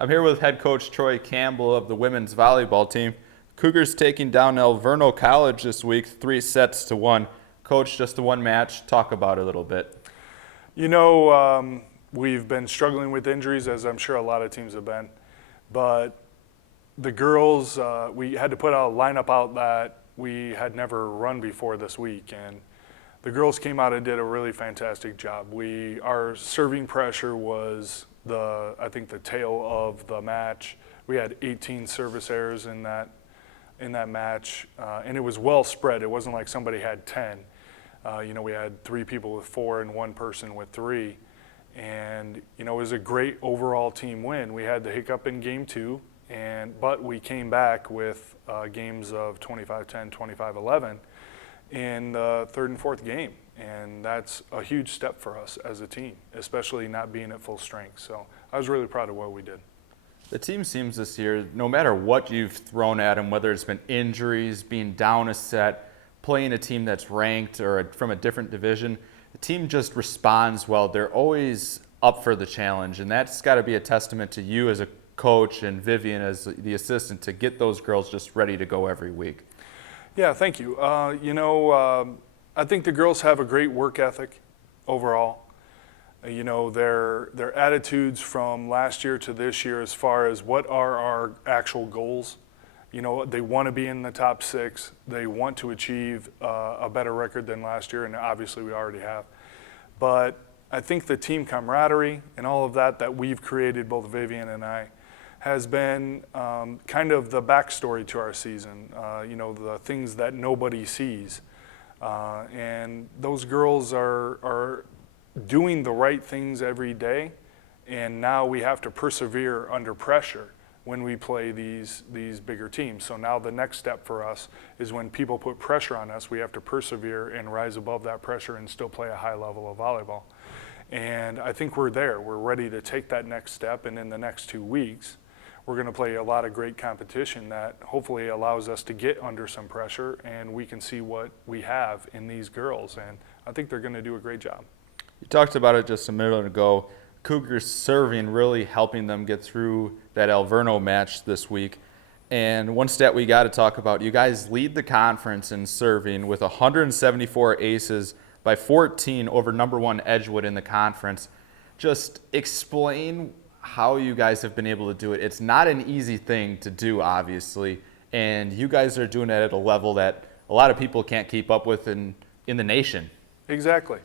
I'm here with head coach Troy Campbell of the women's volleyball team. Cougars taking down Alverno College this week, 3-1. Coach, just the one match. Talk about it a little bit. We've been struggling with injuries, as I'm sure a lot of teams have been. But the girls, we had to put a lineup out that we had never run before this week. And the girls came out and did a really fantastic job. Our serving pressure was I think the tail of the match. We had 18 service errors in that match, and it was well spread. It wasn't like somebody had 10. We had 3 people with 4 and 1 person with 3, and it was a great overall team win. We had the hiccup in game 2, but we came back with games of 25-10, 25-11 in the 3rd and 4th game. And that's a huge step for us as a team, especially not being at full strength. So I was really proud of what we did. The team seems this year, no matter what you've thrown at them, whether it's been injuries, being down a set, playing a team that's ranked or from a different division, the team just responds well. They're always up for the challenge, and that's got to be a testament to you as a coach and Vivian as the assistant to get those girls just ready to go every week. Yeah, thank you. I think the girls have a great work ethic overall. Their attitudes from last year to this year as far as what are our actual goals. They want to be in the top 6. They want to achieve a better record than last year, and obviously we already have. But I think the team camaraderie and all of that we've created, both Vivian and I, has been kind of the backstory to our season, the things that nobody sees. And those girls are doing the right things every day, and now we have to persevere under pressure when we play these bigger teams. So now the next step for us is when people put pressure on us, we have to persevere and rise above that pressure and still play a high level of volleyball. And I think we're there. We're ready to take that next step, and in the next 2 weeks, we're going to play a lot of great competition that hopefully allows us to get under some pressure, and we can see what we have in these girls. And I think they're going to do a great job. You talked about it just a minute ago. Cougars serving really helping them get through that Alverno match this week. And one stat we got to talk about, you guys lead the conference in serving with 174 aces by 14 over number 1 Edgewood in the conference. Just explain how you guys have been able to do it. It's not an easy thing to do, obviously, and you guys are doing it at a level that a lot of people can't keep up with in the nation. Exactly.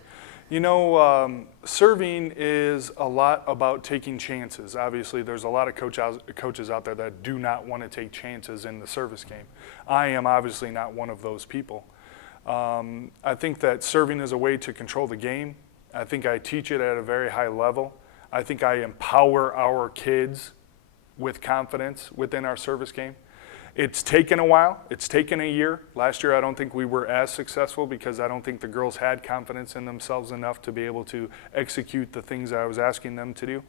Serving is a lot about taking chances. Obviously, there's a lot of coaches out there that do not want to take chances in the service game. I am obviously not one of those people. I think that serving is a way to control the game. I think I teach it at a very high level. I think I empower our kids with confidence within our service game. It's taken a while. It's taken a year. Last year, I don't think we were as successful because I don't think the girls had confidence in themselves enough to be able to execute the things I was asking them to do.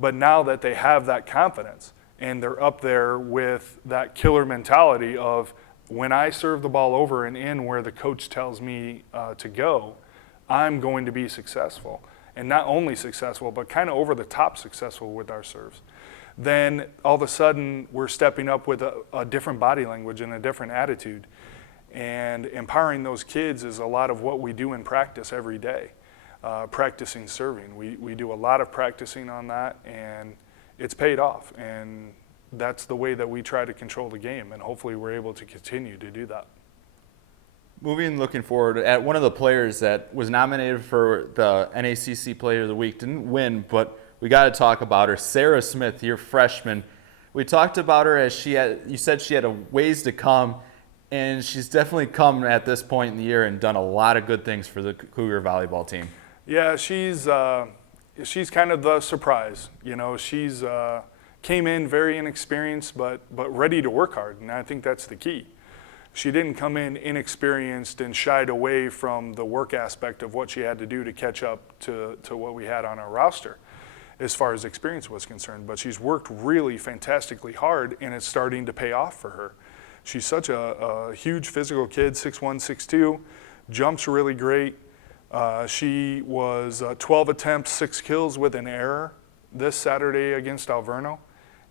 But now that they have that confidence and they're up there with that killer mentality of when I serve the ball over and in where the coach tells me to go, I'm going to be successful. And not only successful, but kind of over the top successful with our serves. Then all of a sudden we're stepping up with a different body language and a different attitude. And empowering those kids is a lot of what we do in practice every day, practicing serving. We do a lot of practicing on that, and it's paid off. And that's the way that we try to control the game, and hopefully we're able to continue to do that. Looking forward, at one of the players that was nominated for the NACC Player of the Week, didn't win, but we got to talk about her, Sarah Smith, your freshman. We talked about her as you said she had a ways to come, and she's definitely come at this point in the year and done a lot of good things for the Cougar volleyball team. Yeah, she's kind of the surprise. She's came in very inexperienced, but ready to work hard, and I think that's the key. She didn't come in inexperienced and shied away from the work aspect of what she had to do to catch up to what we had on our roster as far as experience was concerned. But she's worked really fantastically hard, and it's starting to pay off for her. She's such a huge physical kid, 6'1", 6'2", jumps really great. She was 12 attempts, 6 kills with an error this Saturday against Alverno.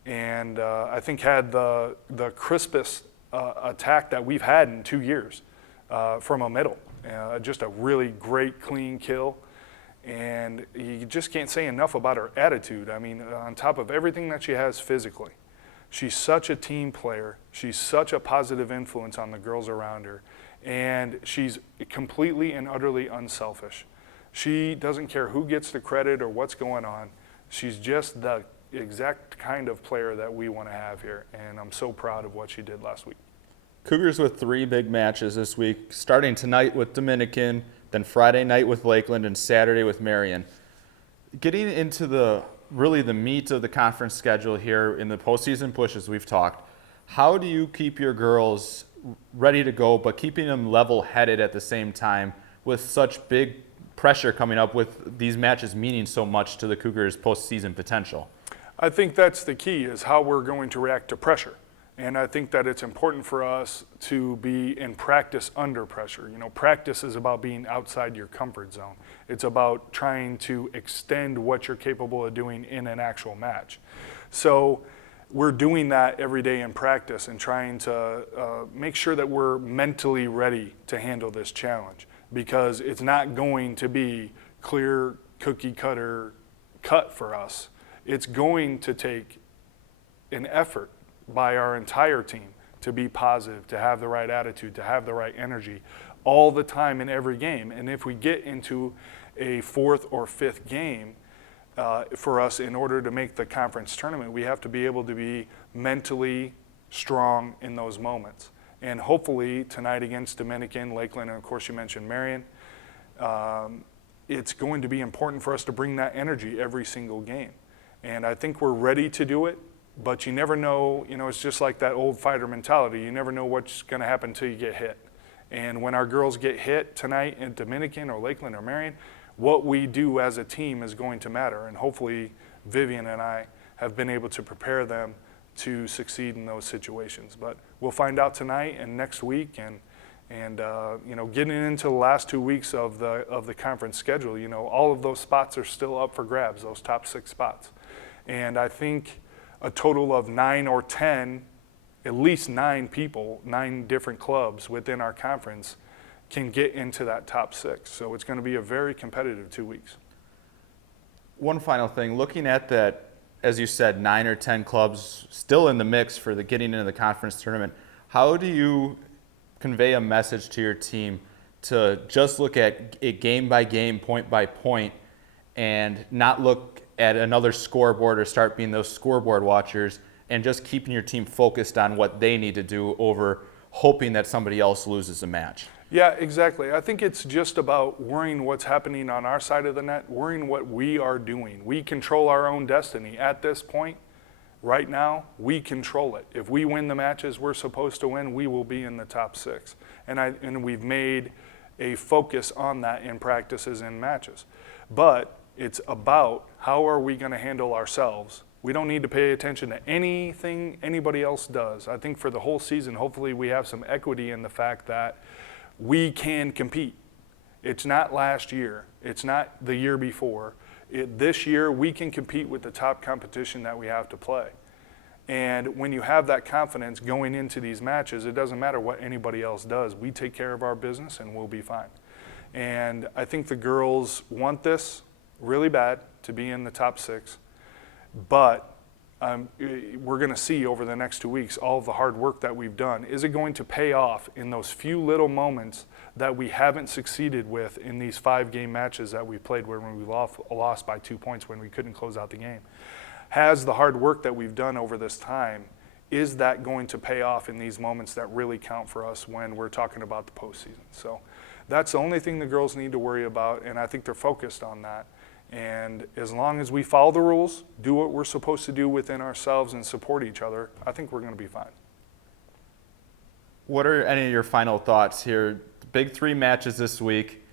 and I think had the crispest attack that we've had in 2 years from a middle. Just a really great, clean kill. And you just can't say enough about her attitude. I mean, on top of everything that she has physically, she's such a team player. She's such a positive influence on the girls around her. And she's completely and utterly unselfish. She doesn't care who gets the credit or what's going on. She's just the exact kind of player that we want to have here. And I'm so proud of what she did last week. Cougars with 3 big matches this week, starting tonight with Dominican, then Friday night with Lakeland, and Saturday with Marion. Getting into the meat of the conference schedule here in the postseason push, as we've talked, how do you keep your girls ready to go, but keeping them level-headed at the same time with such big pressure coming up with these matches meaning so much to the Cougars' postseason potential? I think that's the key, is how we're going to react to pressure. And I think that it's important for us to be in practice under pressure. You know, practice is about being outside your comfort zone. It's about trying to extend what you're capable of doing in an actual match. So we're doing that every day in practice and trying to make sure that we're mentally ready to handle this challenge, because it's not going to be clear cookie cutter cut for us. It's going to take an effort by our entire team to be positive, to have the right attitude, to have the right energy all the time in every game. And if we get into a 4th or 5th game for us, in order to make the conference tournament, we have to be able to be mentally strong in those moments. And hopefully tonight against Dominican, Lakeland, and of course you mentioned Marion, it's going to be important for us to bring that energy every single game. And I think we're ready to do it. But you never know, it's just like that old fighter mentality. You never know what's going to happen until you get hit. And when our girls get hit tonight in Dominican or Lakeland or Marion, what we do as a team is going to matter. And hopefully Vivian and I have been able to prepare them to succeed in those situations. But we'll find out tonight and next week. And getting into the last 2 weeks of the conference schedule, all of those spots are still up for grabs, those top 6 spots. And I think a total of 9 or 10, at least 9 people, 9 different clubs within our conference can get into that top 6. So it's going to be a very competitive 2 weeks. One final thing, looking at that, as you said, 9 or 10 clubs still in the mix for the getting into the conference tournament, how do you convey a message to your team to just look at it game by game, point by point, and not look at another scoreboard or start being those scoreboard watchers, and just keeping your team focused on what they need to do over hoping that somebody else loses a match? Yeah, exactly. I think it's just about worrying what's happening on our side of the net, worrying what we are doing. We control our own destiny. At this point, right now, we control it. If we win the matches we're supposed to win, we will be in the top 6. And we've made a focus on that in practices and matches. But it's about how are we going to handle ourselves. We don't need to pay attention to anything anybody else does. I think for the whole season, hopefully we have some equity in the fact that we can compete. It's not last year. It's not the year before. This year, we can compete with the top competition that we have to play. And when you have that confidence going into these matches, it doesn't matter what anybody else does. We take care of our business and we'll be fine. And I think the girls want this really bad, to be in the top 6, but we're going to see over the next 2 weeks all of the hard work that we've done. Is it going to pay off in those few little moments that we haven't succeeded with in these 5-game matches that we played, where we lost by 2 points when we couldn't close out the game? Has the hard work that we've done over this time, is that going to pay off in these moments that really count for us when we're talking about the postseason? So that's the only thing the girls need to worry about, and I think they're focused on that. And as long as we follow the rules, do what we're supposed to do within ourselves, and support each other, I think we're going to be fine. What are any of your final thoughts here? The big 3 matches this week.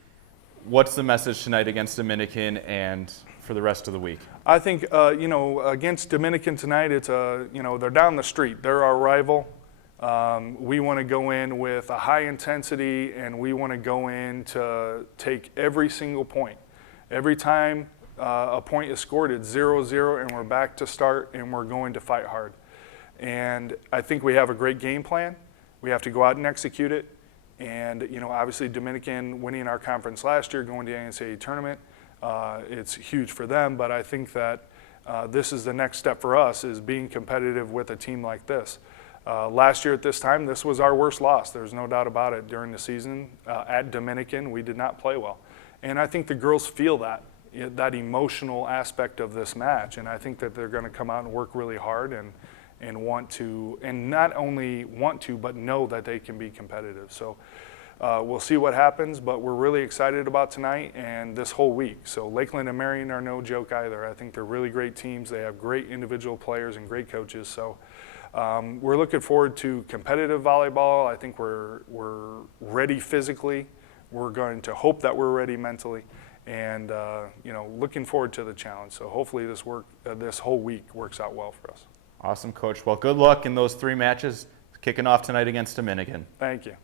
What's the message tonight against Dominican and for the rest of the week? I think, against Dominican tonight, it's they're down the street. They're our rival. We want to go in with a high intensity, and we want to go in to take every single point. Every time a point is scored, it's 0-0, and we're back to start, and we're going to fight hard. And I think we have a great game plan. We have to go out and execute it. And, obviously Dominican winning our conference last year, going to the NCAA tournament, it's huge for them. But I think that this is the next step for us, is being competitive with a team like this. Last year at this time, this was our worst loss. There's no doubt about it. During the season at Dominican, we did not play well. And I think the girls feel that emotional aspect of this match. And I think that they're going to come out and work really hard and want to, and not only want to, but know that they can be competitive. So we'll see what happens, but we're really excited about tonight and this whole week. So Lakeland and Marion are no joke either. I think they're really great teams. They have great individual players and great coaches. So we're looking forward to competitive volleyball. I think we're ready physically. We're going to hope that we're ready mentally, and looking forward to the challenge. So hopefully this whole week works out well for us. Awesome, Coach. Well, good luck in those 3 matches kicking off tonight against Dominican. Thank you.